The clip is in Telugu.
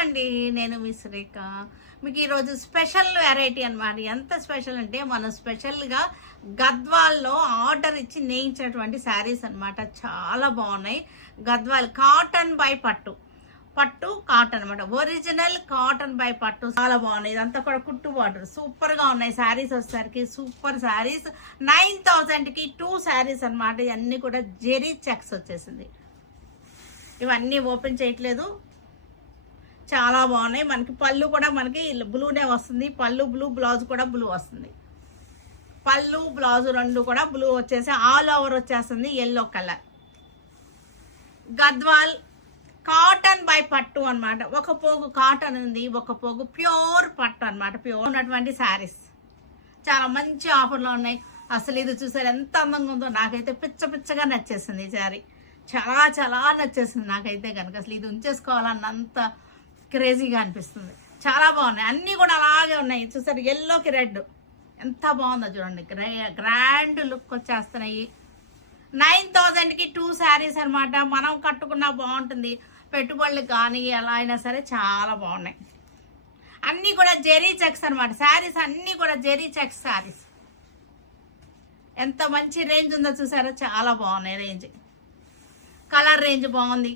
అండి నేను మీ శ్రీక. మీకు ఈరోజు స్పెషల్ వెరైటీ అనమాట ఎంత స్పెషల్ అంటే మనం స్పెషల్గా గద్వాల్లో ఆర్డర్ ఇచ్చి నేయించినటువంటి శారీస్ అన్నమాట. చాలా బాగున్నాయి. గద్వాల్ కాటన్ బై పట్టు. పట్టు కాటన్ అనమాట ఒరిజినల్ కాటన్ బై పట్టు. చాలా బాగున్నాయి. ఇదంతా కూడా కుట్టు బార్డర్. సూపర్గా ఉన్నాయి. శారీస్ వచ్చేసరికి సూపర్ శారీస్. నైన్ థౌజండ్కి టూ శారీస్ అన్నమాట. ఇవన్నీ కూడా జెరీ చెక్స్ వచ్చేసింది. ఇవన్నీ ఓపెన్ చేయట్లేదు. చాలా బాగున్నాయి. మనకి పళ్ళు కూడా మనకి బ్లూనే వస్తుంది. పళ్ళు బ్లూ బ్లౌజ్ కూడా బ్లూ వస్తుంది. పళ్ళు బ్లౌజ్ రెండు కూడా బ్లూ వచ్చేసి ఆల్ ఓవర్ వచ్చేస్తుంది yellow colour Gadwal cotton by పట్టు అనమాట ఒక పోగు కాటన్ ఉంది. ఒక పోగు ప్యూర్ పట్టు అనమాట ప్యూర్ ఉన్నటువంటి శారీస్. చాలా మంచి ఆఫర్లో ఉన్నాయి. అసలు ఇది చూసారు ఎంత అందంగా ఉందో. నాకైతే పిచ్చ పిచ్చగా నచ్చేసింది ఈ శారీ. చాలా చాలా నచ్చేసింది నాకైతే కనుక అసలు ఇది ఉంచేసుకోవాలన్నంత క్రేజీగా అనిపిస్తుంది. చాలా బాగున్నాయి. అన్నీ కూడా అలాగే ఉన్నాయి. చూసారు ఎల్లోకి రెడ్ ఎంత బాగుందో చూడండి. గ్రాండ్ లుక్ వచ్చేస్తున్నాయి. నైన్ థౌజండ్కి టూ శారీస్ అన్నమాట. మనం కట్టుకున్నా బాగుంటుంది. పెట్టుబడులు కానీ ఎలా అయినా సరే చాలా బాగున్నాయి. అన్నీ కూడా జెరీ చెక్స్ అన్నమాట. శారీస్ అన్నీ కూడా జెరీ చెక్స్ శారీస్ ఎంత మంచి రేంజ్ ఉందో చూసారో? చాలా బాగున్నాయి రేంజ్ కలర్ రేంజ్ బాగుంది.